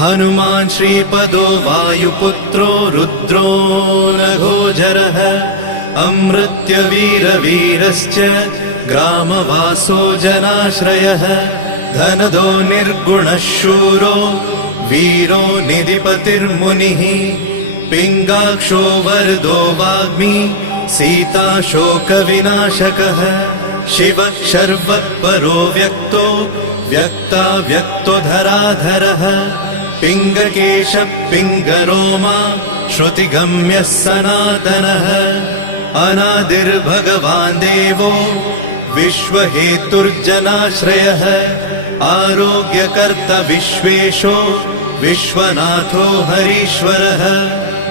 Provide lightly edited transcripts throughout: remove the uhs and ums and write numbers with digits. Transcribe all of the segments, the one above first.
हनुमान् श्रीपदो वायुपुत्रो रुद्रो नघोजरः अमृत्यवीरवीरश्च ग्रामवासो जनाश्रयः धनदो निर्गुणः शूरो वीरो निधिपतिर्मुनिः पिङ्गाक्षो वरदो वाग्मी सीताशोकविनाशकः शिवः शर्वत्परो व्यक्तो व्यक्ताव्यक्तो धराधरः पिङ्गकेशः पिङ्गरोमा श्रुतिगम्यः सनातनः अनादिर्भगवान् देवो विश्वहेतुर्जनाश्रयः आरोग्यकर्ता विश्वेशो विश्वनाथो हरीश्वरः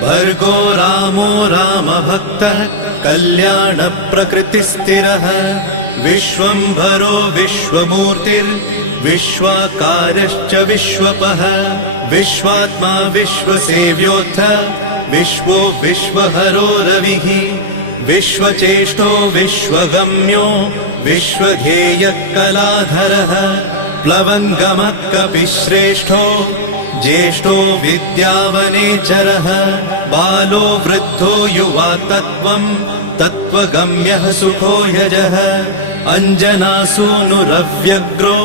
भर्गो रामो रामभक्तः कल्याणप्रकृतिस्थिरः विश्वम्भरो विश्वमूर्तिर्विश्वाकारश्च विश्वपः विश्वात्मा विश्वसेव्योऽथ विश्वो विश्वहरो रविः विश्वचेष्टो विश्वगम्यो विश्वध्येयः कलाधरः प्लवङ्गमः कपिश्रेष्ठो ज्येष्ठो विद्यावनेचरः बालो वृद्धो युवा तत्त्वगम्यः सुखो यजः अञ्जनासूनुरव्यग्रो